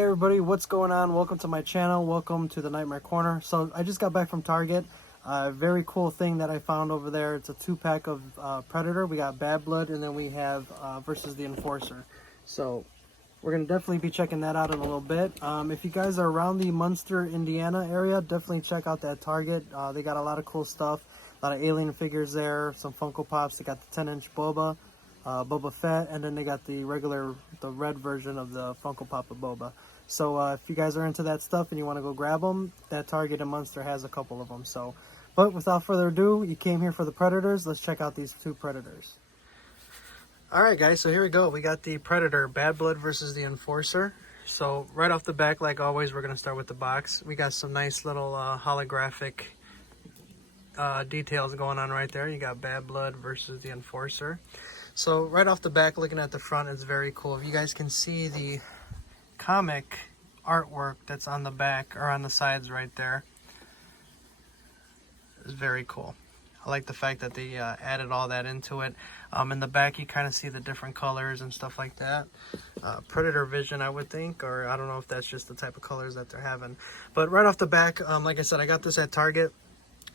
Hey everybody, what's going on? Welcome to my channel. Welcome to the Nightmare Corner. So I just got back from Target. Very cool thing that I found over there. It's a 2-pack of Predator. We got Bad Blood, and then we have versus the Enforcer. So we're going to definitely be checking that out in a little bit. If you guys are around the Munster, Indiana area, definitely check out that Target. They got a lot of cool stuff. A lot of alien figures there, some Funko Pops. They got the 10-inch Boba. Boba Fett, and then they got the red version of the Funko Pop of Boba. So if you guys are into that stuff and you want to go grab them, that Target in Munster has a couple of them. So, but without further ado, you came here for the Predators. Let's check out these two Predators. Alright guys, so here we go. We got the Predator, Bad Blood versus the Enforcer. So right off the back, like always, we're going to start with the box. We got some nice little holographic details going on right there. You got Bad Blood versus the Enforcer. So right off the back, looking at the front, is very cool. If you guys can see the comic artwork that's on the back or on the sides right there, it's very cool. I like the fact that they added all that into it. In the back, you kind of see the different colors and stuff like that. Predator vision, I would think, or I don't know if that's just the type of colors that they're having. But right off the back, like I said, I got this at Target.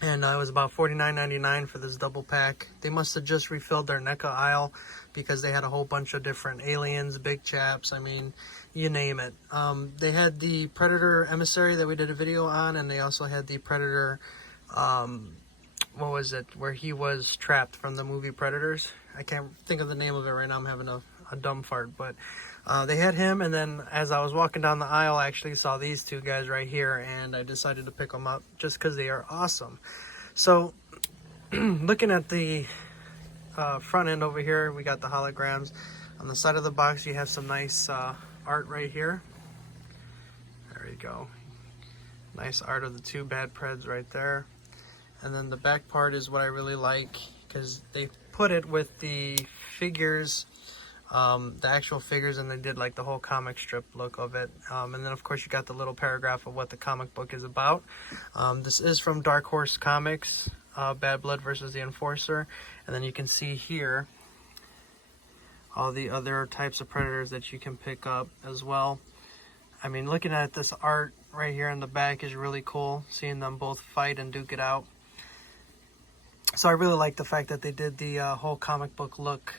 And it was about $49.99 for this double pack. They must have just refilled their NECA aisle because they had a whole bunch of different aliens, big chaps, I mean, you name it. They had the Predator Emissary that we did a video on, and they also had the Predator, what was it, where he was trapped from the movie Predators. I can't think of the name of it right now, I'm having a dumb fart, but they had him, and then as I was walking down the aisle, I actually saw these two guys right here, and I decided to pick them up just because they are awesome. So, looking at the front end over here, we got the holograms. On the side of the box, you have some nice art right here. There you go. Nice art of the two Bad Preds right there. And then the back part is what I really like, because they put it with the figures, the actual figures, and they did like the whole comic strip look of it. And then of course you got the little paragraph of what the comic book is about. This is from Dark Horse Comics, Bad Blood versus the Enforcer. And then you can see here all the other types of Predators that you can pick up as well. I mean, looking at this art right here in the back is really cool, seeing them both fight and duke it out. So I really like the fact that they did the whole comic book look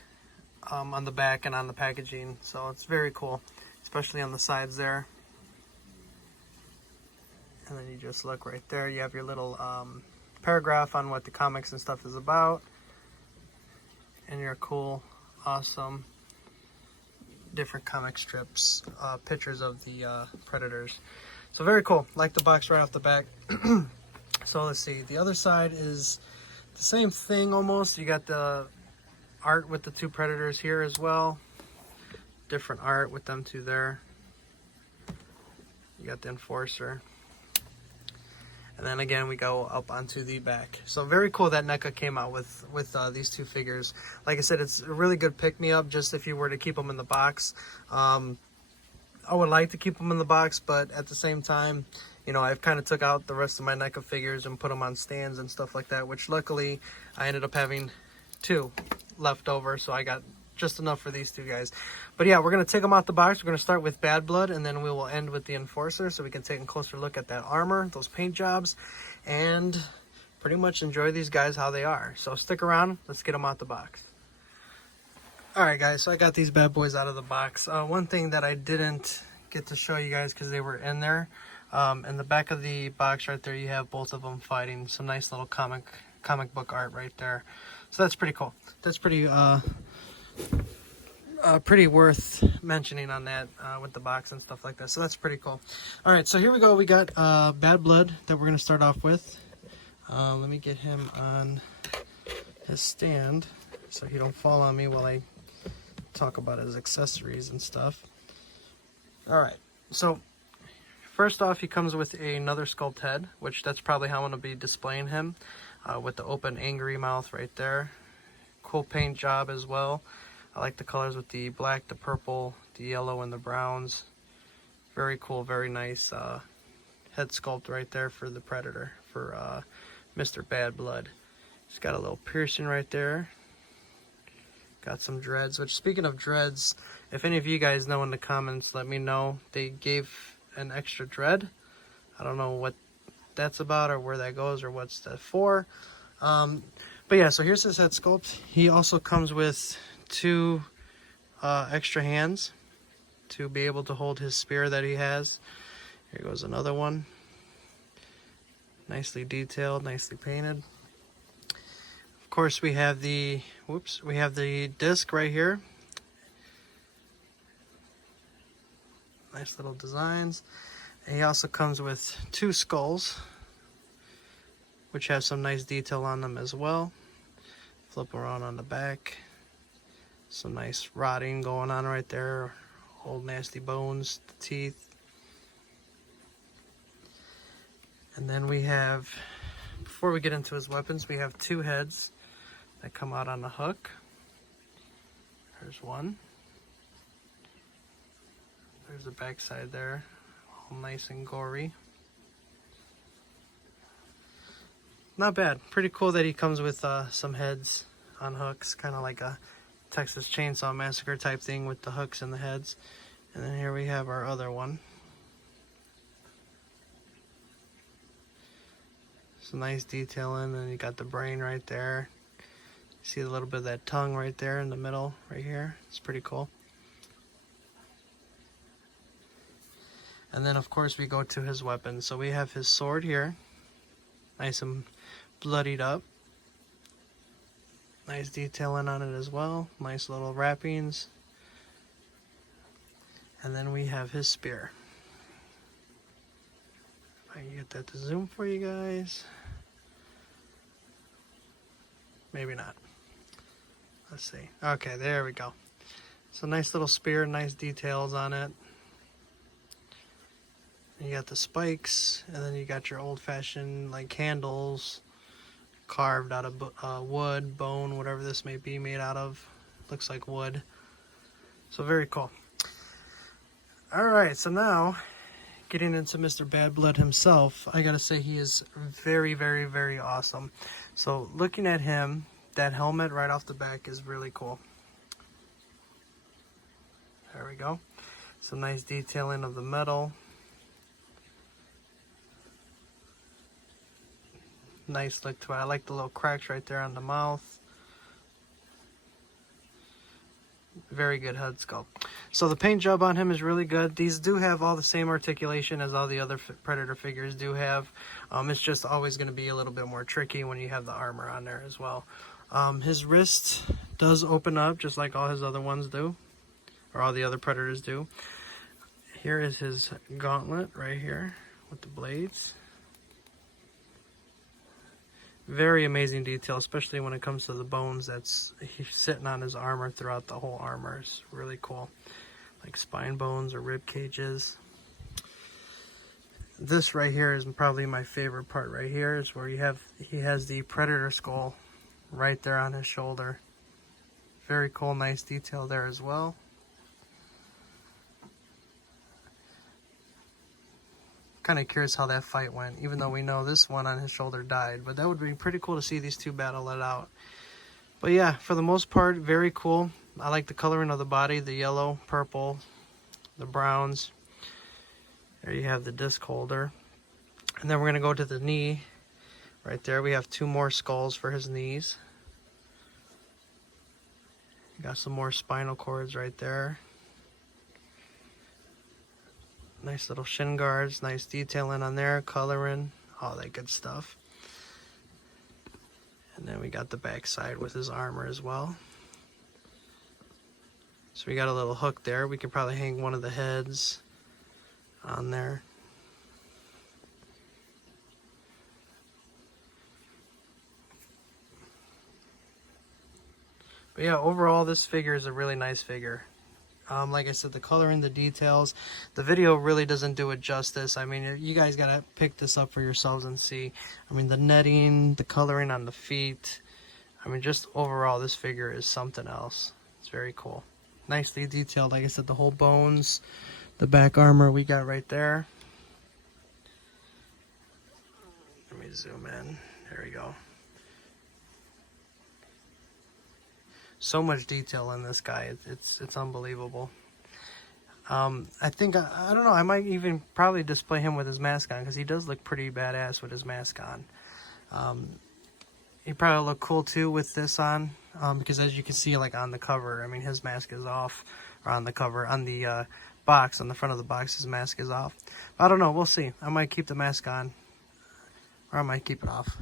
on the back and on the packaging. So it's very cool, especially on the sides there. And then you just look right there. You have your little paragraph on what the comics and stuff is about. And your cool, awesome, different comic strips, pictures of the Predators. So very cool. Like the box right off the back. So let's see. The other side is the same thing almost. You got the art with the two Predators here as well. Different art with them two there. You got the Enforcer. And then again, we go up onto the back. So very cool that NECA came out with these two figures. Like I said, it's a really good pick-me-up just if you were to keep them in the box. I would like to keep them in the box, but at the same time, you know, I've kind of took out the rest of my NECA figures and put them on stands and stuff like that, which luckily I ended up having two left over, so I got just enough for these two guys. But yeah, we're going to take them out the box. We're going to start with Bad Blood, and then we will end with the Enforcer, so we can take a closer look at that armor, those paint jobs, and pretty much enjoy these guys how they are. So stick around. Let's get them out the box. Alright guys, so I got these bad boys out of the box. One thing that I didn't get to show you guys because they were in there, in the back of the box right there, you have both of them fighting. Some nice little comic book art right there. So that's pretty cool. That's pretty pretty worth mentioning on that with the box and stuff like that. So that's pretty cool. All right, so here we go. We got Bad Blood that we're going to start off with. Let me get him on his stand so he don't fall on me while I talk about his accessories and stuff. All right, so first off, he comes with another sculpt head, which that's probably how I'm going to be displaying him, with the open angry mouth right there. Cool paint job as well. I like the colors with the black, the purple, the yellow, and the browns. Very cool, very nice head sculpt right there for the Predator, for Mr. Bad Blood. He's got a little piercing right there. Got some dreads, which speaking of dreads, if any of you guys know in the comments, let me know. They gave an extra dread. I don't know what that's about or where that goes or what's that for. But yeah, so here's his head sculpt. He also comes with 2 extra hands to be able to hold his spear that he has. Here goes another one. Nicely detailed, nicely painted. Of course, we have the disc right here. Nice little designs. And he also comes with 2 skulls, which have some nice detail on them as well. Flip around on the back. Some nice rotting going on right there. Old nasty bones, the teeth. And then we have, before we get into his weapons, we have 2 heads that come out on the hook. There's one. There's the back side there, all nice and gory. Not bad. Pretty cool that he comes with some heads on hooks, kind of like a Texas Chainsaw Massacre type thing with the hooks and the heads. And then here we have our other one. Some nice detailing, and you got the brain right there. See a little bit of that tongue right there in the middle, right here. It's pretty cool. And then of course we go to his weapons. So we have his sword here, nice and bloodied up. Nice detailing on it as well. Nice little wrappings. And then we have his spear. If I can get that to zoom for you guys. Maybe not. Let's see. Okay, there we go. So nice little spear, nice details on it. You got the spikes, and then you got your old-fashioned like handles carved out of wood, bone, whatever this may be made out of. Looks like wood. So very cool. Alright, so now getting into Mr. Bad Blood himself, I gotta say he is very, very, very awesome. So looking at him, that helmet right off the back is really cool. There we go. Some nice detailing of the metal. Nice look to it. I like the little cracks right there on the mouth. Very good head sculpt. So the paint job on him is really good. These do have all the same articulation as all the other Predator figures do have. It's just always going to be a little bit more tricky when you have the armor on there as well. His wrist does open up just like all his other ones do, or all the other Predators do. Here is his gauntlet right here with the blades. Very amazing detail, especially when it comes to the bones that's he's sitting on his armor throughout the whole armor. It's really cool. Like spine bones or rib cages. This right here is probably my favorite part right here, is where he has the Predator skull right there on his shoulder. Very cool, nice detail there as well. Kind of curious how that fight went, even though we know this one on his shoulder died, but that would be pretty cool to see these two battle it out. But yeah, for the most part, very cool. I like the coloring of the body, the yellow, purple, the browns. There you have the disc holder. And then we're going to go to the knee. Right there we have 2 more skulls for his knees. Got some more spinal cords right there. Nice little shin guards, nice detailing on there, coloring, all that good stuff. And then we got the back side with his armor as well. So we got a little hook there. We could probably hang one of the heads on there. But yeah, overall this figure is a really nice figure. Like I said, the coloring, the details, the video really doesn't do it justice. I mean, you guys gotta pick this up for yourselves and see. I mean, the netting, the coloring on the feet. I mean, just overall, this figure is something else. It's very cool. Nicely detailed. Like I said, the whole bones, the back armor we got right there. Let me zoom in. There we go. So much detail in this guy. It's unbelievable. I think, I don't know, I might even probably display him with his mask on, because he does look pretty badass with his mask on. He probably look cool too with this on, because as you can see, like on the cover, I mean, his mask is off, or on the cover, on the box, on the front of the box, his mask is off. I don't know, we'll see. I might keep the mask on, or I might keep it off.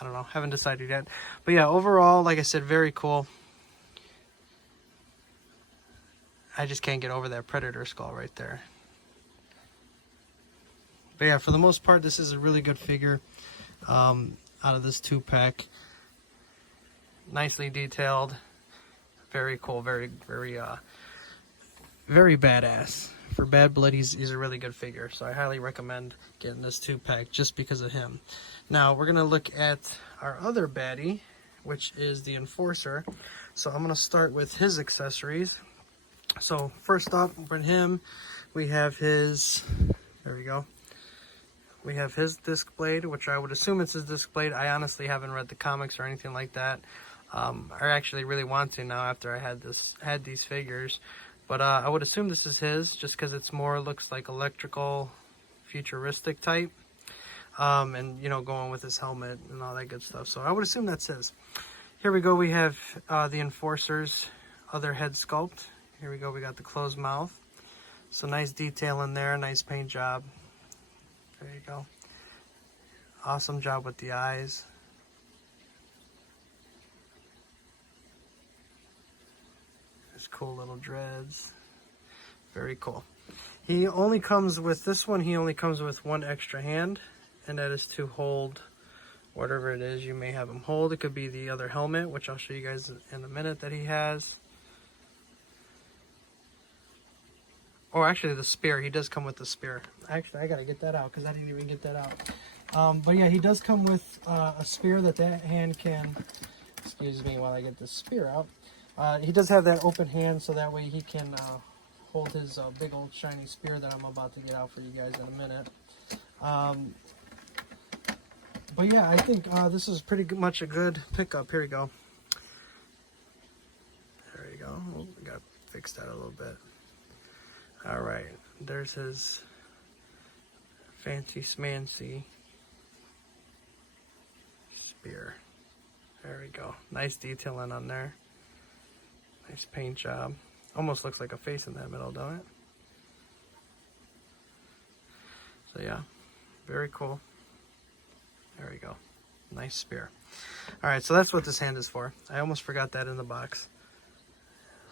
I don't know, haven't decided yet. But yeah, overall, like I said, very cool. I just can't get over that predator skull right there. But yeah, for the most part, this is a really good figure out of this 2-pack. Nicely detailed. Very cool. Very badass. For Bad Blood, he's a really good figure. So I highly recommend getting this 2-pack just because of him. Now, we're going to look at our other baddie, which is the Enforcer. So I'm going to start with his accessories. So first off, for him, we have his, there we go. We have his disc blade, which I would assume it's his disc blade. I honestly haven't read the comics or anything like that. I actually really want to now after I had these figures. But I would assume this is his, just because it's more looks like electrical, futuristic type. And, you know, going with his helmet and all that good stuff. So I would assume that's his. Here we go. We have the Enforcer's other head sculpt. Here we go, we got the closed mouth. So nice detail in there, nice paint job. There you go. Awesome job with the eyes. There's cool little dreads. Very cool. He only comes with, this one, he only comes with one extra hand, and that is to hold whatever it is you may have him hold. It could be the other helmet, which I'll show you guys in a minute that he has. Or actually the spear, he does come with the spear. Actually, I gotta get that out because I didn't even get that out. But yeah, he does come with a spear that hand can, excuse me while I get this spear out. He does have that open hand so that way he can hold his big old shiny spear that I'm about to get out for you guys in a minute. But yeah, I think this is pretty much a good pickup. Here we go. There we go. Oh, we gotta fix that a little bit. All right, there's his fancy smancy spear. There we go. Nice detailing on there. Nice paint job. Almost looks like a face in that middle, don't it? So yeah, very cool. There we go. Nice spear. All right, so that's what this hand is for. I almost forgot that in the box.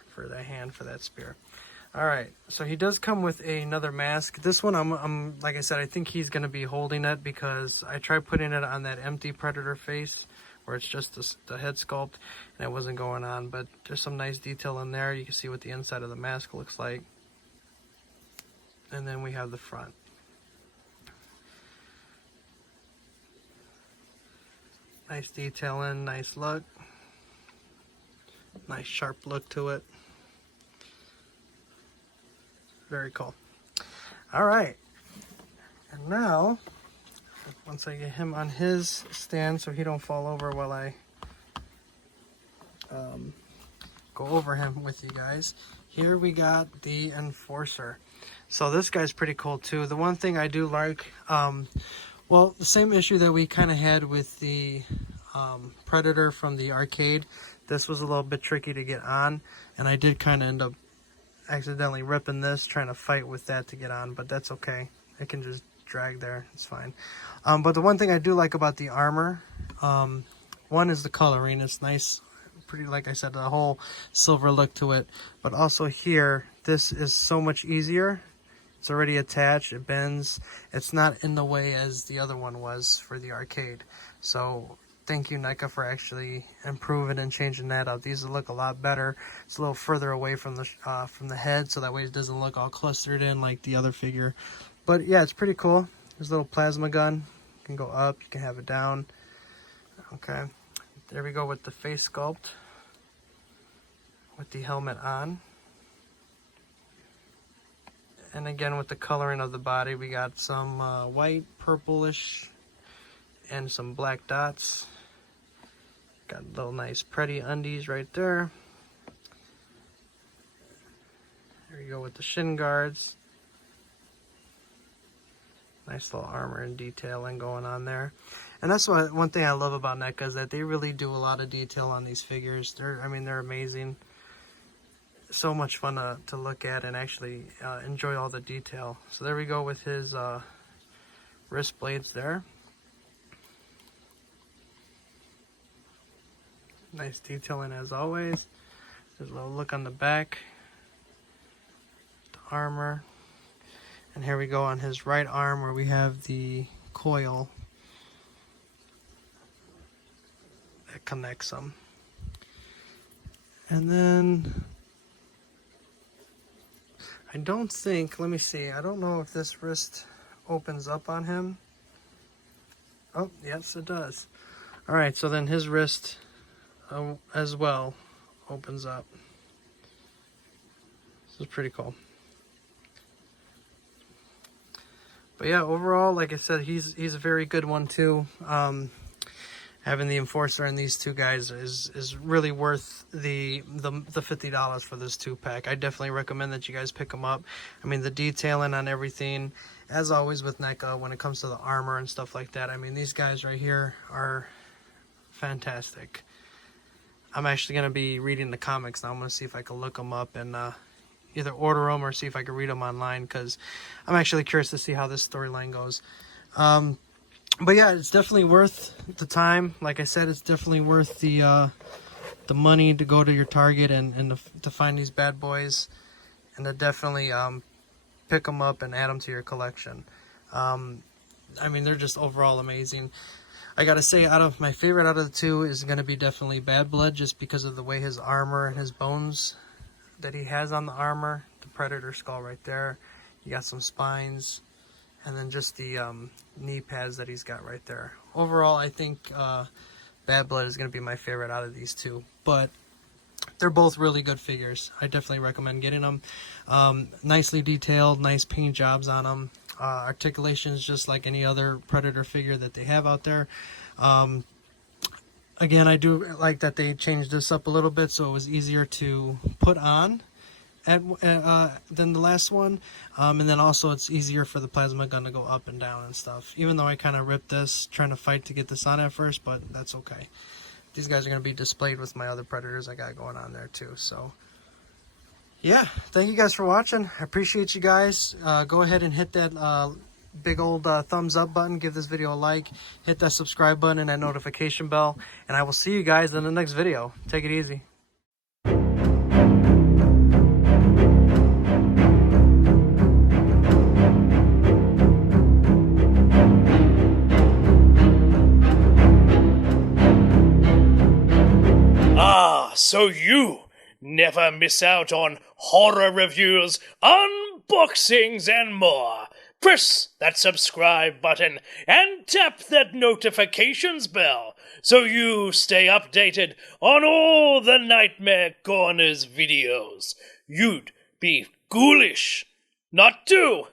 For that hand, for that spear. All right, so he does come with another mask. This one, I'm like I said, I think he's going to be holding it because I tried putting it on that empty predator face where it's just the head sculpt and it wasn't going on. But there's some nice detail in there. You can see what the inside of the mask looks like. And then we have the front. Nice detailing, nice look. Nice sharp look to it. Very cool. All right. And now, once I get him on his stand so he don't fall over while I go over him with you guys, here we got the Enforcer. So this guy's pretty cool too. The one thing I do like, well, the same issue that we kind of had with the Predator from the arcade, this was a little bit tricky to get on, and I did kind of end up accidentally ripping this, trying to fight with that to get on, but that's okay. It can just drag there, it's fine. But the one thing I do like about the armor, one is the coloring. It's nice, pretty, like I said, the whole silver look to it. But also here, this is so much easier. It's already attached, it bends. It's not in the way as the other one was for the arcade. So thank you, NECA, for actually improving and changing that up. These look a lot better. It's a little further away from the head, so that way it doesn't look all clustered in like the other figure. But yeah, it's pretty cool. There's a little plasma gun. You can go up, you can have it down. Okay, there we go with the face sculpt with the helmet on. And again, with the coloring of the body, we got some white, purplish, and some black dots. Got little nice pretty undies right there. There you go with the shin guards. Nice little armor and detailing going on there. And that's one thing I love about NECA is that they really do a lot of detail on these figures. They're amazing. So much fun to look at and actually enjoy all the detail. So there we go with his wrist blades there. Nice detailing as always. There's a little look on the back. The armor. And here we go on his right arm where we have the coil that connects them. And then I don't think, let me see, I don't know if this wrist opens up on him. Oh, yes it does. Alright, so then his wrist as well opens up. This is pretty cool. But yeah, overall, like I said, he's a very good one too. Having the Enforcer and these two guys is really worth the $50 for this 2-pack. I definitely recommend that you guys pick them up. I mean, the detailing on everything, as always with NECA, when it comes to the armor and stuff like that, I mean, these guys right here are fantastic. I'm actually going to be reading the comics now. I'm going to see if I can look them up and either order them or see if I can read them online, because I'm actually curious to see how this storyline goes. But yeah, it's definitely worth the time. Like I said, it's definitely worth the money to go to your Target and to find these bad boys, and to definitely pick them up and add them to your collection. I mean, they're just overall amazing. I gotta say, my favorite out of the two is gonna be definitely Bad Blood, just because of the way his armor and his bones that he has on the armor. The Predator skull right there. You got some spines, and then just the knee pads that he's got right there. Overall, I think Bad Blood is going to be my favorite out of these two, but they're both really good figures. I definitely recommend getting them. Nicely detailed, nice paint jobs on them. Articulation is just like any other Predator figure that they have out there. Again, I do like that they changed this up a little bit so it was easier to put on than the last one. And then also it's easier for the plasma gun to go up and down and stuff. Even though I kind of ripped this trying to fight to get this on at first, but that's okay. These guys are going to be displayed with my other Predators I got going on there too. So yeah, thank you guys for watching. I appreciate you guys. Go ahead and hit that big old thumbs up button. Give this video a like. Hit that subscribe button and that notification bell. And I will see you guys in the next video. Take it easy. So you never miss out on horror reviews, unboxings, and more. Press that subscribe button and tap that notifications bell so you stay updated on all the Nightmare Corners videos. You'd be ghoulish not to.